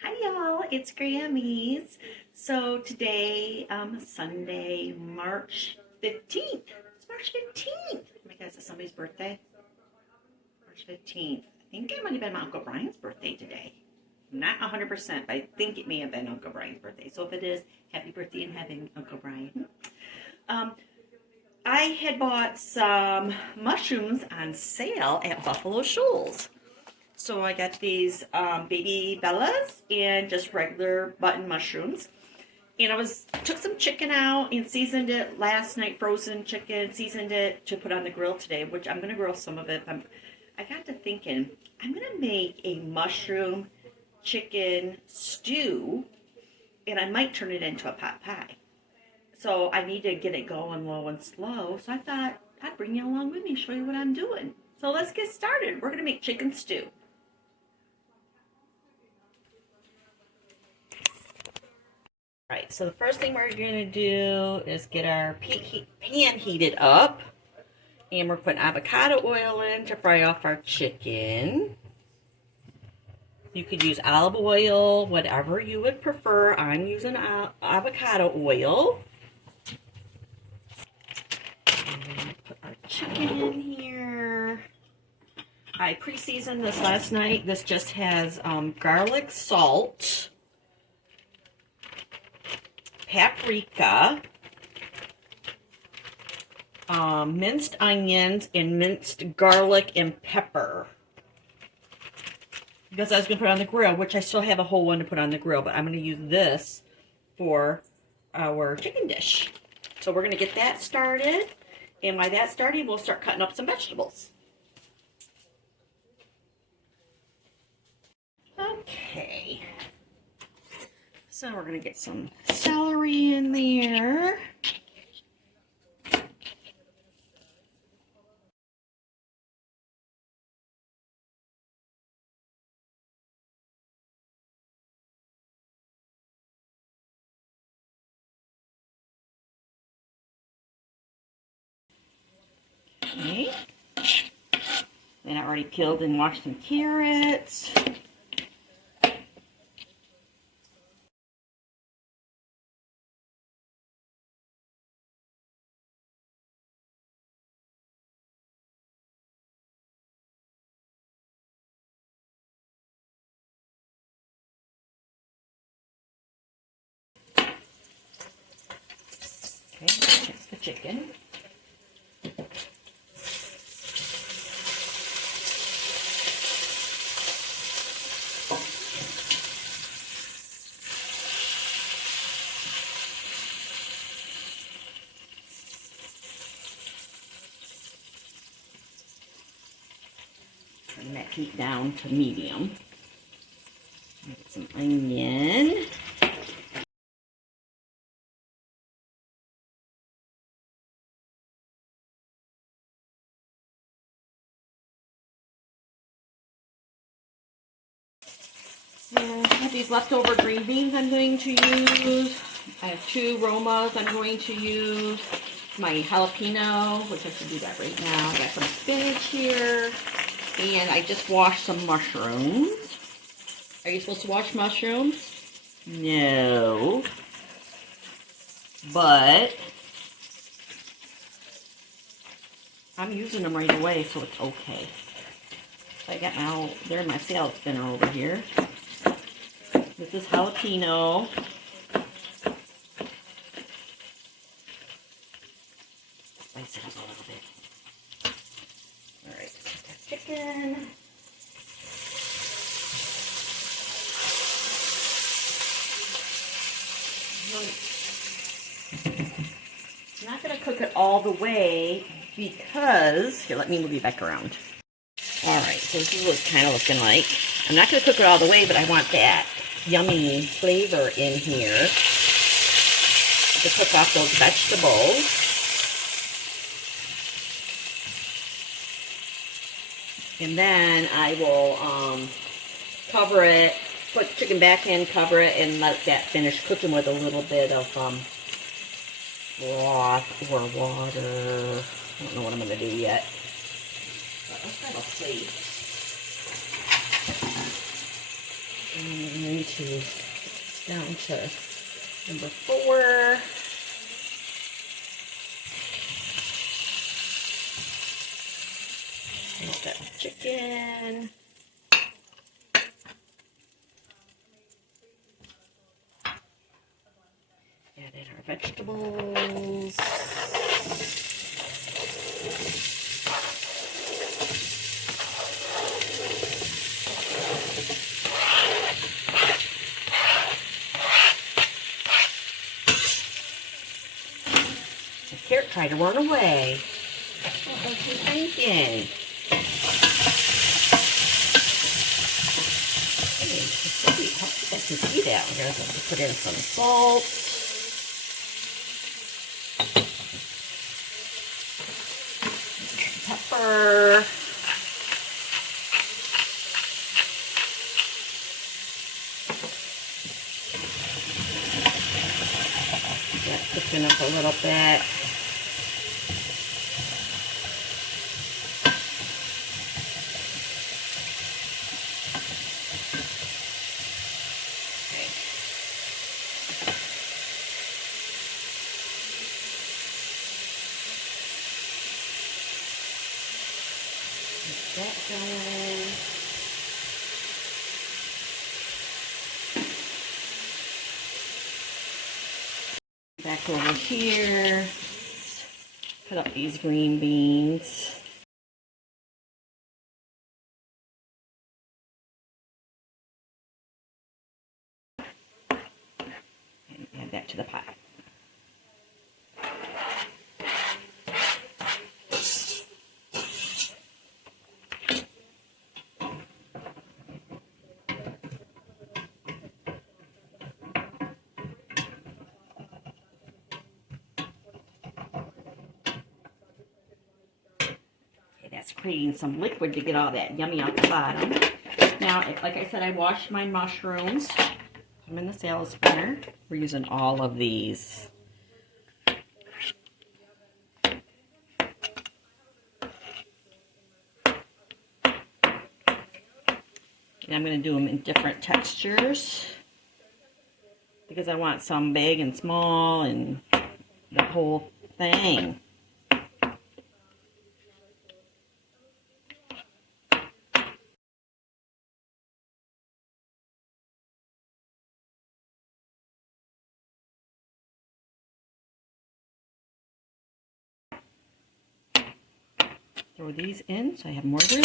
Hi y'all, it's Grammys. So today, Sunday, March 15th. It's March 15th. Oh my God, is it somebody's birthday? March 15th. I think it might have been my Uncle Brian's birthday today. Not 100%, but I think it may have been Uncle Brian's birthday. So if it is, happy birthday in heaven, Uncle Brian. Um, I had bought some mushrooms on sale at Buffalo Shoals. So I got these baby bellas and just regular button mushrooms. And took some chicken out and seasoned it last night, frozen chicken, seasoned it to put on the grill today, which I'm going to grill some of it. I got to thinking, I'm going to make a mushroom chicken stew, and I might turn it into a pot pie. So I need to get it going low and slow. So I thought I'd bring you along with me, show you what I'm doing. So let's get started. We're going to make chicken stew. Right, so the first thing we're going to do is get our pan heated up. And we're putting avocado oil in to fry off our chicken. You could use olive oil, whatever you would prefer. I'm using avocado oil. And put our chicken in here. I pre-seasoned this last night. This just has garlic, salt, paprika, minced onions, and minced garlic and pepper. Because I was going to put it on the grill, which I still have a whole one to put on the grill, but I'm going to use this for our chicken dish. So we're going to get that started, and while that's starting, we'll start cutting up some vegetables. Okay. So we're going to get some celery in there. Okay. Then I already peeled and washed some carrots. Okay, that's the chicken. Turn that heat down to medium. Get some onion. And I have these leftover green beans I'm going to use. I have 2 Romas I'm going to use. My jalapeno, which I should do that right now. I got some spinach here. And I just washed some mushrooms. Are you supposed to wash mushrooms? No. But I'm using them right away, so it's okay. So I got my salad spinner over here. This is jalapeno. Spice it up a little bit. Alright, that chicken. I'm not going to cook it all the way because, here, let me move you back around. Alright, so this is what it's kind of looking like. I'm not going to cook it all the way, but I want that yummy flavor in here to cook off those vegetables. And then I will cover it, put chicken back in, cover it, and let that finish cooking with a little bit of broth or water. I don't know what I'm going to do yet. But let's grab a plate. And I'm going to down to number 4. There's that chicken. Add in our vegetables. The carrot tried to run away. What was he thinking? I can see that. We're going to have to put in some salt. Pepper. Get that cooking up a little bit. That going. Back over here. Put up these green beans. And add that to the pot. That's creating some liquid to get all that yummy off the bottom. Now, like I said, I washed my mushrooms. Put them in the salad spinner. We're using all of these. And I'm going to do them in different textures because I want some big and small and the whole thing. Throw these in so I have more room.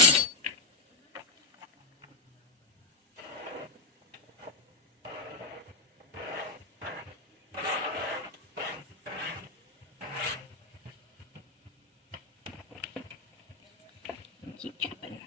And keep chopping.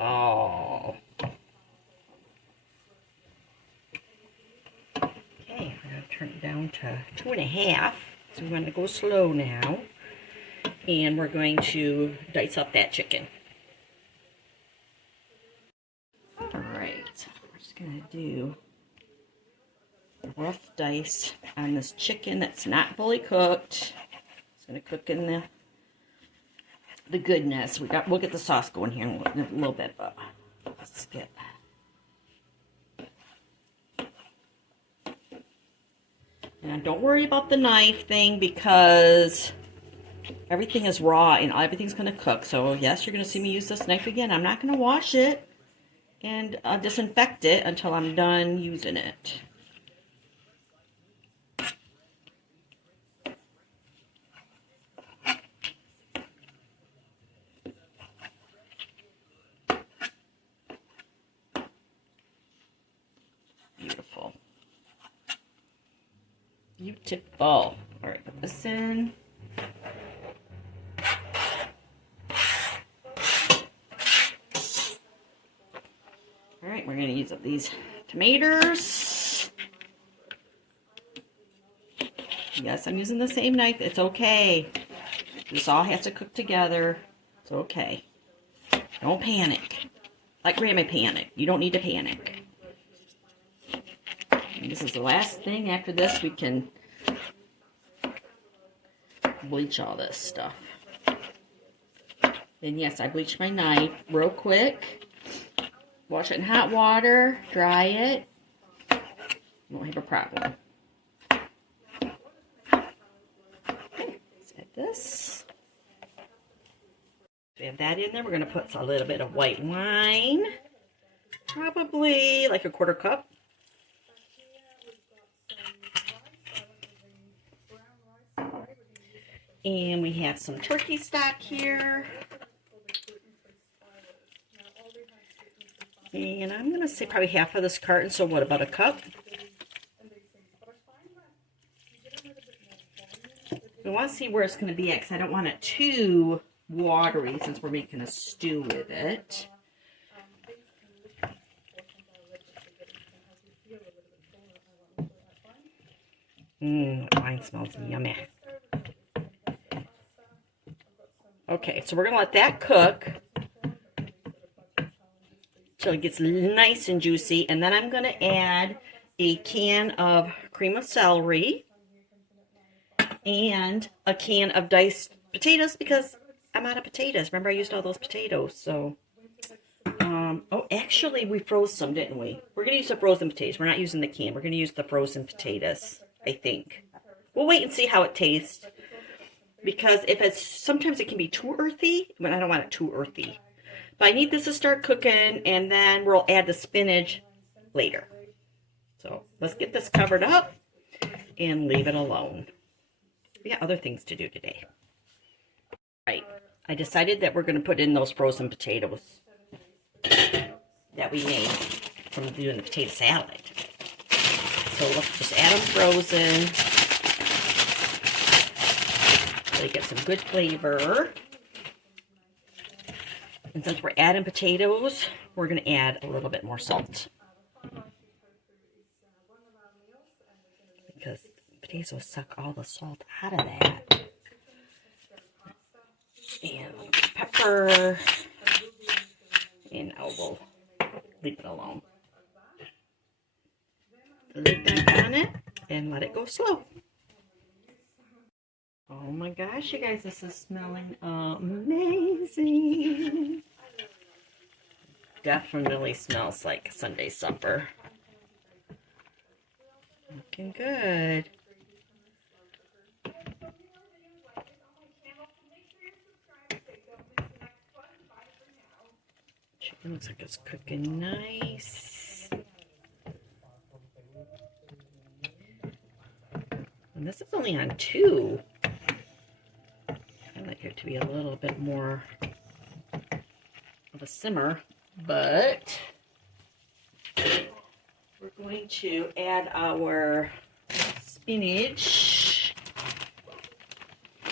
Oh. Okay, I'm going to turn it down to 2.5. So we're going to go slow now. And we're going to dice up that chicken. Alright, we're just going to do a rough dice on this chicken that's not fully cooked. It's going to cook in the goodness. We'll get the sauce going here in a little bit, but let's get. And don't worry about the knife thing because everything is raw and everything's going to cook. So yes, you're going to see me use this knife again. I'm not going to wash it and disinfect it until I'm done using it. Beautiful. All right, put this in. All right, we're going to use up these tomatoes. Yes, I'm using the same knife. It's okay. This all has to cook together. It's okay. Don't panic. Like Grandma panic. You don't need to panic. And this is the last thing. After this, we can bleach all this stuff. And yes, I bleached my knife real quick. Wash it in hot water. Dry it. Won't have a problem. Okay, let's add this. We have that in there. We're going to put a little bit of white wine. Probably like a 1/4 cup. And we have some turkey stock here. And I'm going to say probably half of this carton, so what, about a cup? We want to see where it's going to be at, because I don't want it too watery since we're making a stew with it. That wine smells yummy. Okay, so we're going to let that cook till it gets nice and juicy. And then I'm going to add a can of cream of celery and a can of diced potatoes because I'm out of potatoes. Remember, I used all those potatoes. So, oh, actually, we froze some, didn't we? We're going to use the frozen potatoes. We're not using the can. We're going to use the frozen potatoes, I think. We'll wait and see how it tastes. Because if it's, sometimes it can be too earthy, but I don't want it too earthy. But I need this to start cooking, and then we'll add the spinach later. So let's get this covered up and leave it alone. We got other things to do today. Right, I decided that we're going to put in those frozen potatoes that we made from doing the potato salad. So let's just add them frozen. They get some good flavor. And since we're adding potatoes, we're going to add a little bit more salt. Because potatoes suck all the salt out of that. And pepper. And now we'll leave it alone. The lid back on it and let it go slow. Oh my gosh, you guys, this is smelling amazing. Definitely smells like Sunday supper. Looking good. Chicken looks like it's cooking nice. And this is only on 2. I'd like it to be a little bit more of a simmer, but we're going to add our spinach.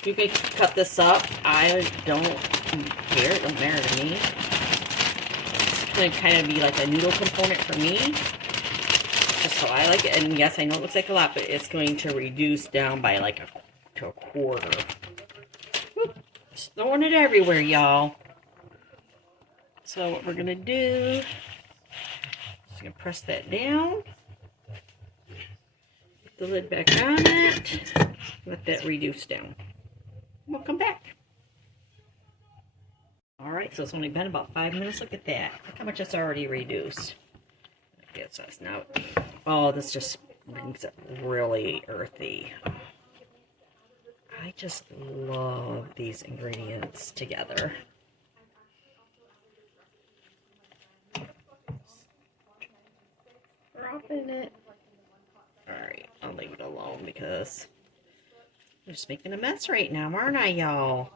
You can cut this up. I don't care. It don't matter to me. It's going to kind of be like a noodle component for me. That's how I like it. And yes, I know it looks like a lot, but it's going to reduce down by like to a 1/4. Just throwing it everywhere, y'all. So what we're going to do, just going to press that down. Put the lid back on it. Let that reduce down. We'll come back. Alright, so it's only been about 5 minutes. Look at that. Look how much it's already reduced. Gets us now. Oh, this just makes it really earthy. I just love these ingredients together. Dropping it. Alright, I'll leave it alone because I'm just making a mess right now, aren't I, y'all?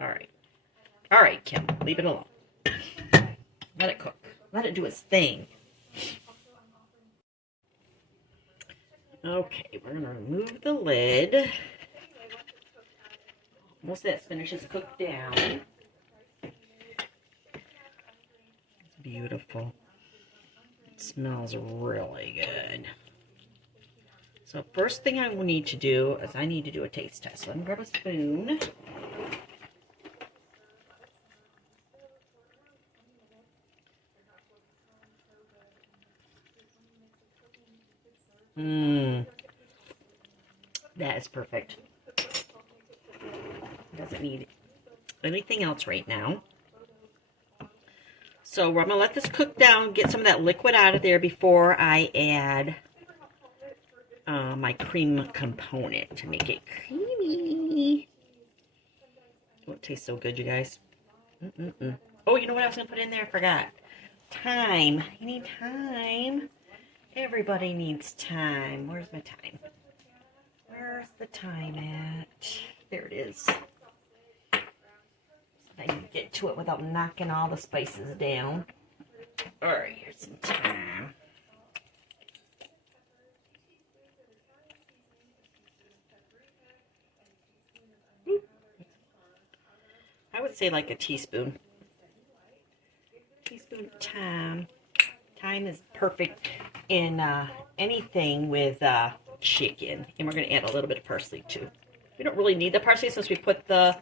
Alright. Alright, Kim, leave it alone. Let it cook. Let it do its thing. Okay, we're going to remove the lid. Most of that spinach is cooked down. It's beautiful. It smells really good. So first thing I will need to do is I need to do a taste test. So let me grab a spoon. That is perfect. Doesn't need anything else right now. So I'm going to let this cook down, get some of that liquid out of there before I add my cream component to make it creamy. Oh, it tastes so good, you guys. Oh, you know what I was going to put in there? I forgot. Thyme. You need thyme. Everybody needs thyme. Where's my thyme? Where's the thyme at? There it is. So I can get to it without knocking all the spices down. Alright, here's some thyme. I would say like a teaspoon. Teaspoon of thyme. Thyme is perfect in anything with chicken. And we're going to add a little bit of parsley too. We don't really need the parsley since we put the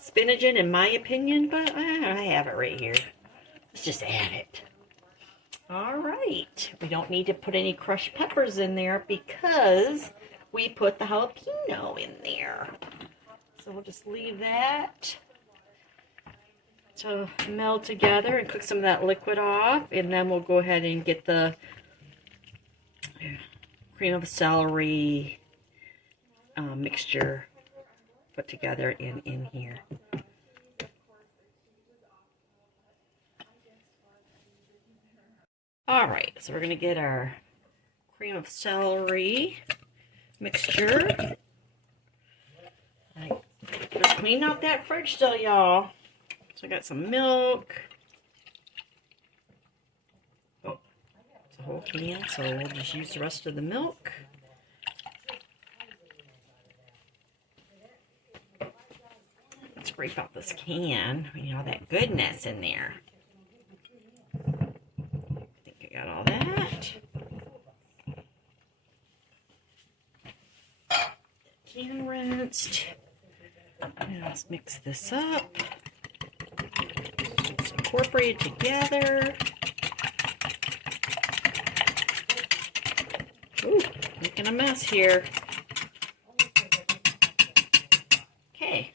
spinach in my opinion, but I have it right here. Let's just add it. All right. We don't need to put any crushed peppers in there because we put the jalapeno in there. So we'll just leave that to meld together and cook some of that liquid off, and then we'll go ahead and get the cream of celery mixture put together in here. All right, so we're gonna get our cream of celery mixture. All right, just clean out that fridge still, y'all. So I got some milk. Oh, it's a whole can, so we'll just use the rest of the milk. Let's scrape out this can. You know, that goodness in there. I think I got all that. Can rinsed. Now let's mix this up. Let's incorporate it together. Ooh, making a mess here. Okay.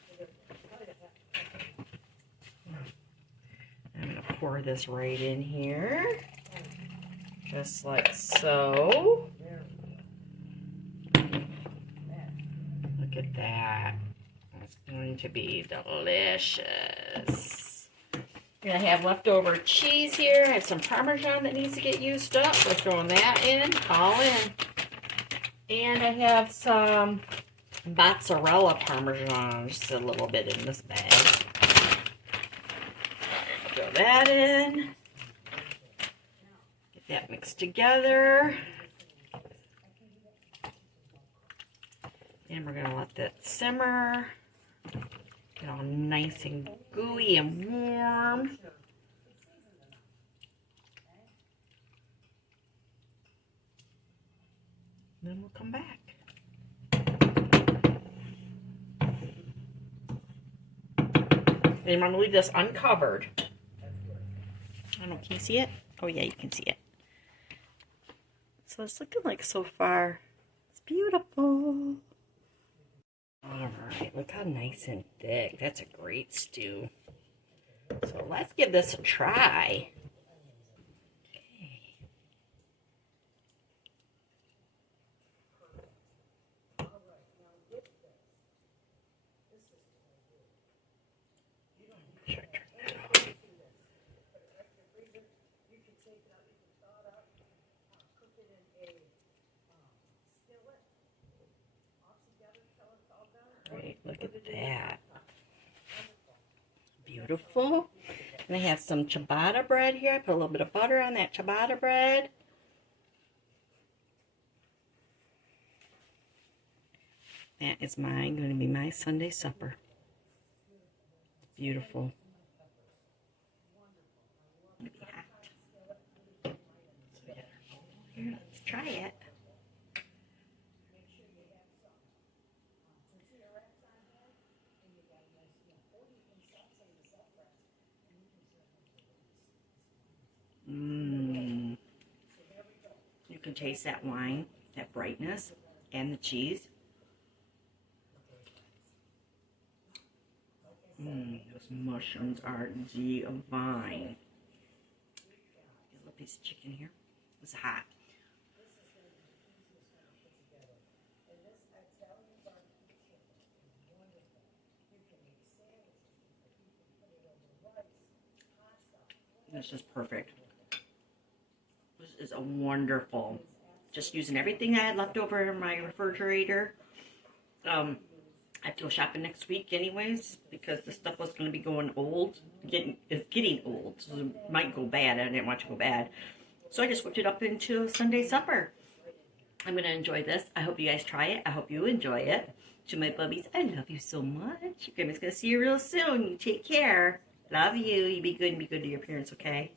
I'm going to pour this right in here. Just like so. Look at that. It's going to be delicious. We're going to have leftover cheese here. I have some Parmesan that needs to get used up. We're throwing that in, all in. And I have some mozzarella Parmesan, just a little bit in this bag. Throw that in. Get that mixed together. And we're going to let that simmer. Get all nice and gooey and warm. Then we'll come back. And I'm going to leave this uncovered. I don't know, can you see it? Oh yeah, you can see it. So it's looking like so far. It's beautiful. Alright, look how nice and thick. That's a great stew. So let's give this a try. Right, look at that. Beautiful. And I have some ciabatta bread here. I put a little bit of butter on that ciabatta bread. That is going to be my Sunday supper. Beautiful. It's gonna be hot. So here, let's try it. Mmm. You can taste that wine, that brightness, and the cheese. Those mushrooms are divine. A little piece of chicken here. It's hot. It's just perfect. This is a wonderful. Just using everything I had left over in my refrigerator. I have to go shopping next week anyways because the stuff was going to be going old. It's getting old, so it might go bad. I didn't want it to go bad. So I just whipped it up into Sunday supper. I'm going to enjoy this. I hope you guys try it. I hope you enjoy it. To my bubbies, I love you so much. Grandma's going to see you real soon. You take care. Love you. You be good and be good to your parents, okay?